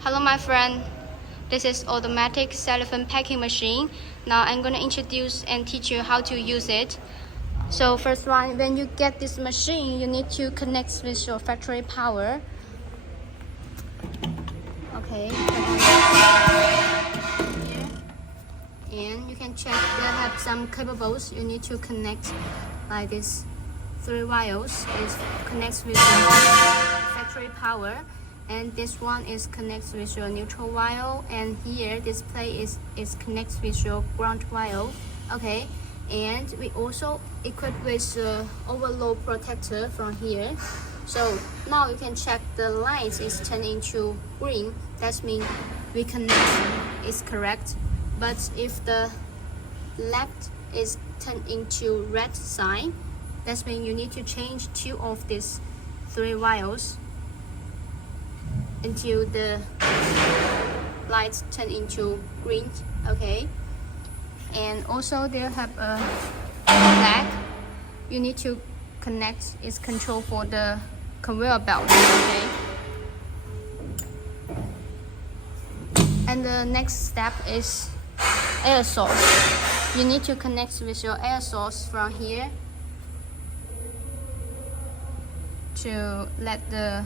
Hello my friend, this is automatic cellophane packing machine. Now I'm going to introduce and teach you how to use it. So first one, when you get this machine, you need to connect with your factory power. Okay, and you can check that have some cables. You need to connect like this 3 wires. It connects with your factory power. And this one is connected with your neutral wire, and here this plate is connected with your ground wire. Okay, and we also equipped with overload protector from here. So now you can check the light is turned into green. That means we connect is correct. But if the left is turned into red sign, that means you need to change 2 of these 3 wires until the lights turn into green. Okay, and also they have a flag you need to connect. Is control for the conveyor belt. Okay, and the next step is air source. You need to connect with your air source from here to let the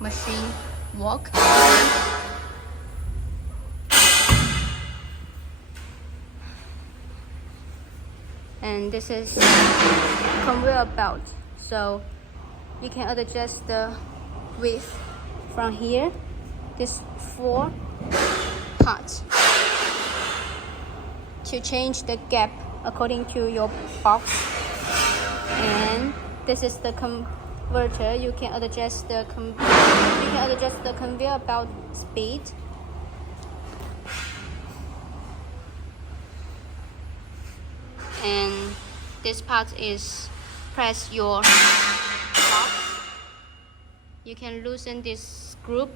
machine work. And this is conveyor belt, so you can adjust the width from here. This 4 parts to change the gap according to your box. And this is the converter. You can adjust the conveyor belt speed. And this part is press your box. You can loosen this group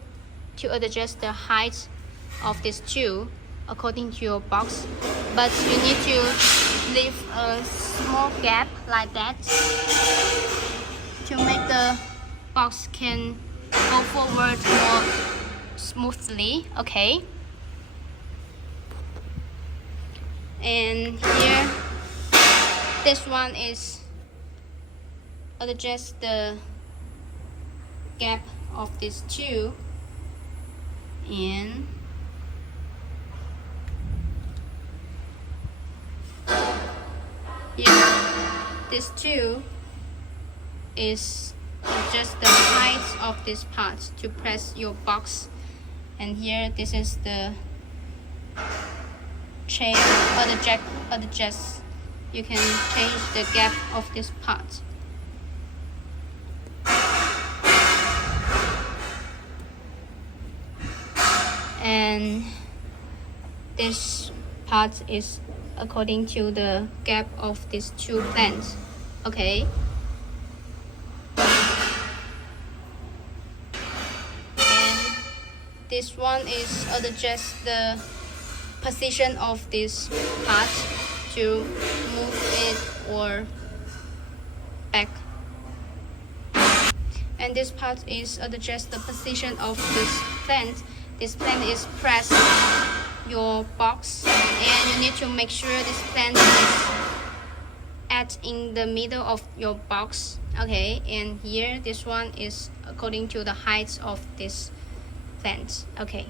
to adjust the height of this tube according to your box, but you need to leave a small gap like that to make the box can go forward more smoothly. Okay, and here this one is adjust the gap of this tube, and here this tube is adjust the height of this part to press your box. And here this is the chain adjust. You can change the gap of this part. And this part is according to the gap of these 2 lengths. Okay, this one is adjust the position of this part to move it or back. And this part is adjust the position of this plant. This plant is press your box, and you need to make sure this plant is at in the middle of your box. Okay, and here this one is according to the height of this plant. Okay,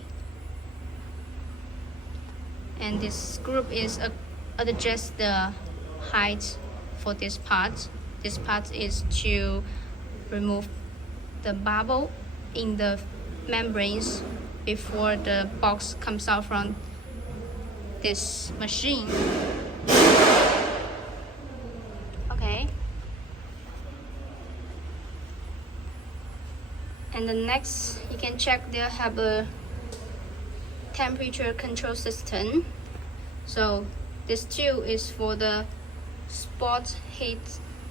and this group is adjust the height for this part. This part is to remove the bubble in the membranes before the box comes out from this machine. Okay, and the next you can check they have a temperature control system. So this tube is for the spot heat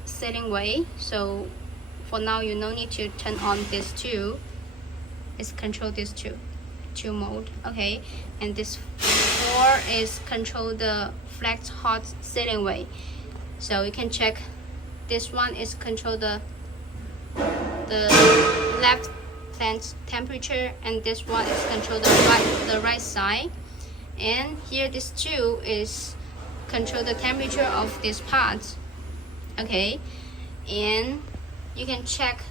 setting way. So for now you no need to turn on this tube. It's control this tube mode. Okay, and this 4 is control the flex hot setting way. So you can check this one is control the left plant temperature, and this one is control the right side. And here this two is control the temperature of this part. Okay, and you can check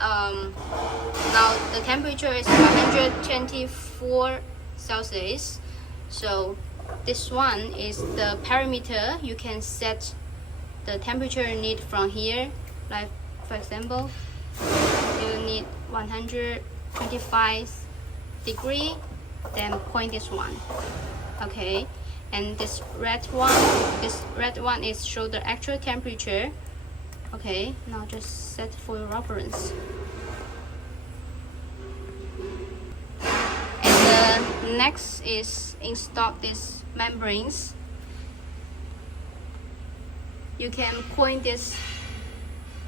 now the temperature is 124 Celsius. So this one is the parameter. You can set the temperature you need from here. Like for example, you need 125 degree, then point this one. Okay, and this red one is show the actual temperature. Okay, now just set for your reference. And the next is install these membranes. You can point this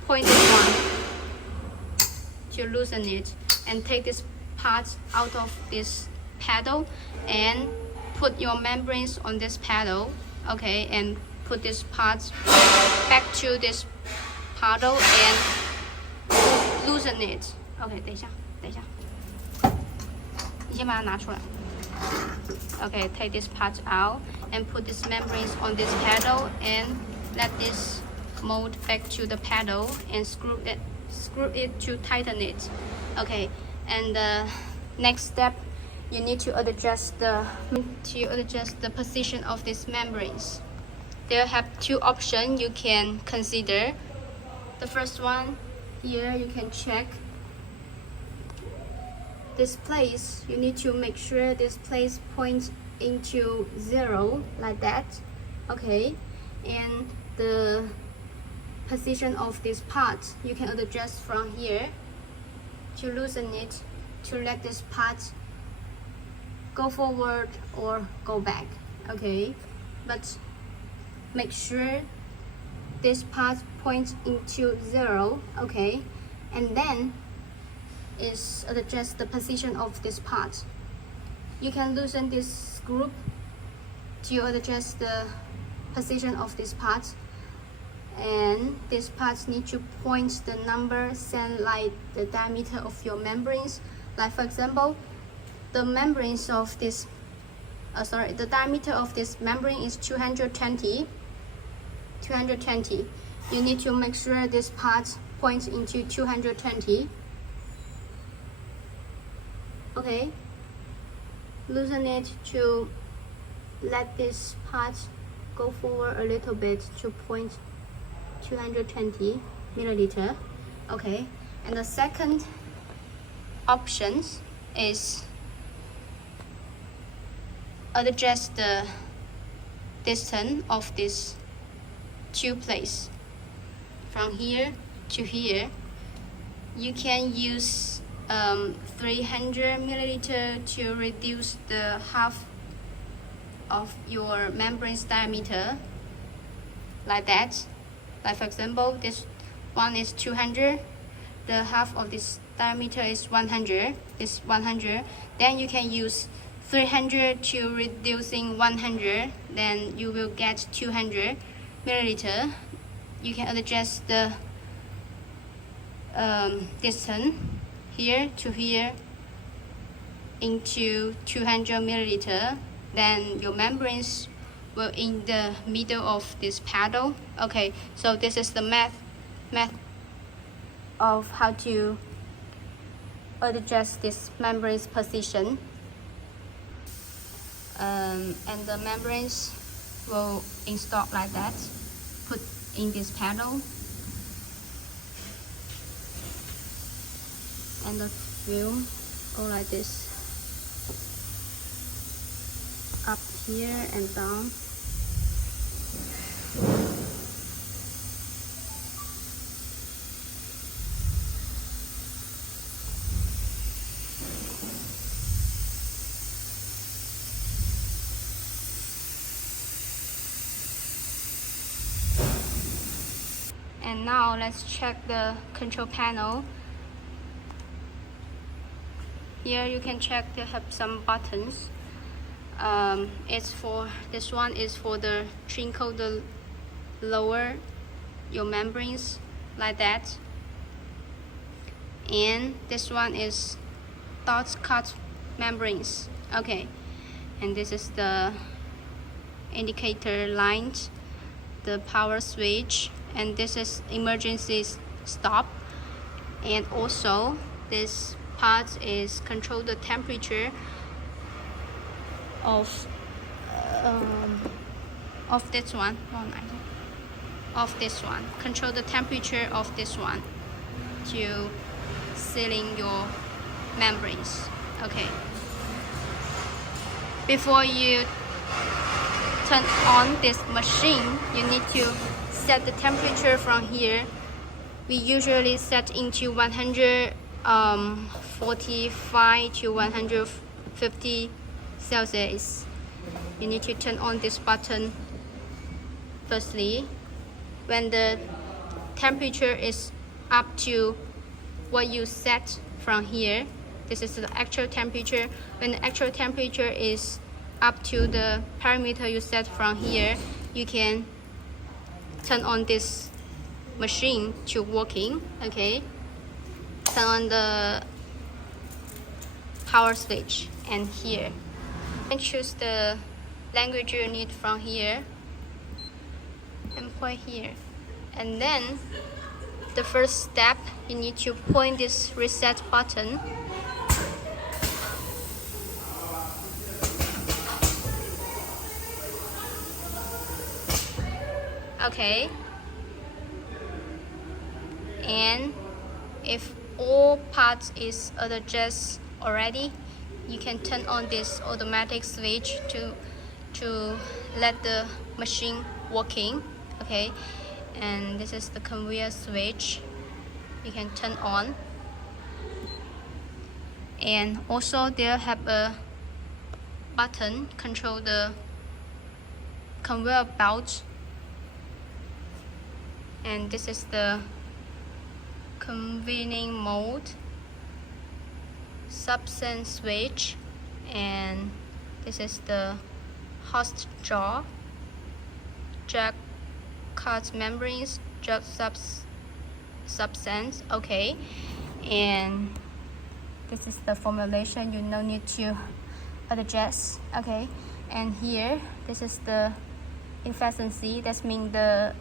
one to loosen it, and take this part out of this paddle and put your membranes on this paddle. Okay, and put this part back to this paddle and loosen it. Okay, 等一下，你先把它拿出来。Okay, take this part out and put these membranes on this paddle and let this mold back to the paddle and screw it to tighten it. Okay, and the next step, you need to adjust the position of these membranes. There have two options you can consider. The first one, here you can check this place. You need to make sure this place points into 0 like that. Okay, and the position of this part you can adjust from here to loosen it, to let this part go forward or go back. Okay, but make sure this part points into 0. Okay, and then is adjust the position of this part. You can loosen this group to adjust the position of this part, and this part need to point the number same like the diameter of your membranes. Like for example, the membranes of this the diameter of this membrane is 220. You need to make sure this part points into 220. Okay, loosen it to let this part go forward a little bit to point 220 milliliter. Okay, and the second option is adjust the distance of this two places from here to here. You can use 300 milliliter to reduce the half of your membrane's diameter, like that. Like for example, this one is 200, the half of this diameter is 100, this 100. Then you can use 300 to reducing 100, then you will get 200 milliliter. You can adjust the distance here to here into 200 milliliter. Then your membranes will in the middle of this paddle. Okay, so this is the math of how to adjust this membrane's position. And the membranes will install like that, put in this paddle, and the film go like this, up here and down. And now let's check the control panel. Here you can check they have some buttons. It's for this one is for the trickle the lower your membranes like that, and this one is dot cut membranes. Okay, and this is the indicator light, the power switch, and this is emergency stop. And also this part is control the temperature of this one. Control the temperature of this one to sealing your membranes. Okay, before you turn on this machine, you need to set the temperature from here. We usually set into 145 to 150 Celsius. You need to turn on this button firstly. When the temperature is up to what you set from here, this is the actual temperature. When the actual temperature is up to the parameter you set from here, you can turn on this machine to working. Okay, turn on the power switch, and here and choose the language you need from here and point here. And then the first step, you need to point this reset button. Okay, and if all parts is adjusted already, you can turn on this automatic switch to let the machine working. Okay, and this is the conveyor switch you can turn on. And also there have a button control the conveyor belt, and this is the convening mode, substance switch, and this is the host jaw, jack cut membranes, jack substance. Okay, and this is the formulation you no need to adjust. Okay, and here this is the efficiency, that means the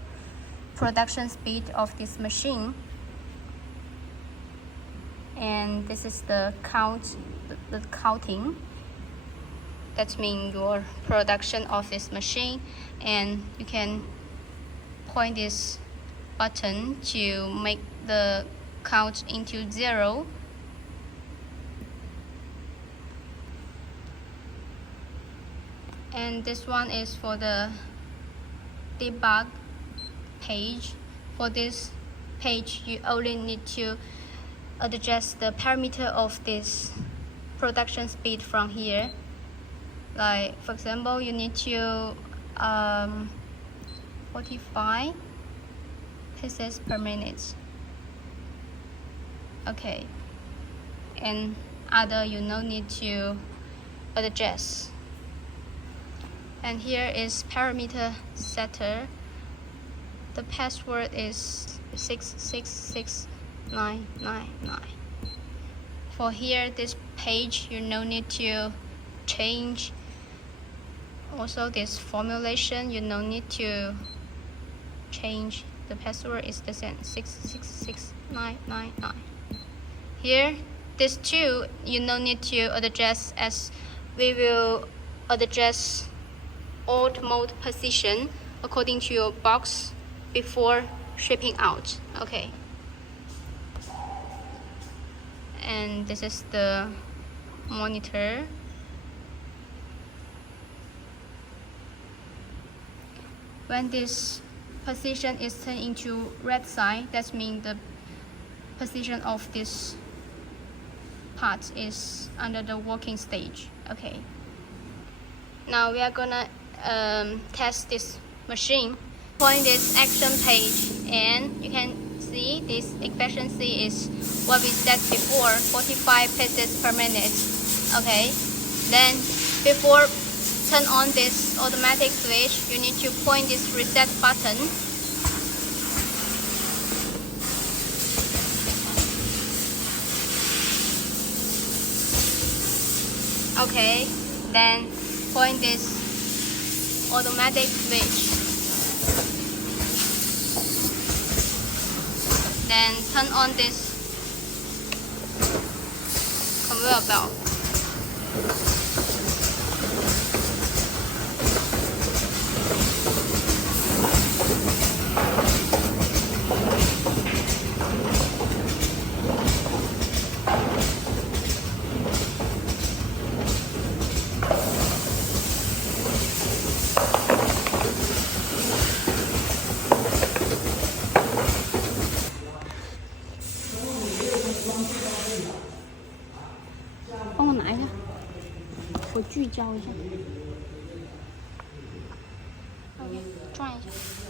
production speed of this machine. And this is the counting, that means your production of this machine. And you can point this button to make the count into 0. And this one is for the debug page. For this page, you only need to adjust the parameter of this production speed from here. Like for example, you need to 45 pieces per minute. Okay, and other you no need to adjust. And here is parameter setter. The password is 666999. For here, this page, you no need to change. Also this formulation, you no need to change. The password is the same, 666999. Here, this two, you no need to adjust, as we will adjust alt mode position according to your box before shipping out. Okay, and this is the monitor. When this position is turned into red side, that means the position of this part is under the working stage. Okay, now we are gonna test this machine. Point this action page, and you can see this efficiency is what we said before, 45 pieces per minute. Okay, then before turn on this automatic switch, you need to point this reset button. Okay, then point this automatic switch. Then turn on this conveyor belt.帮我拿一下，我聚焦一下。OK， 转一下。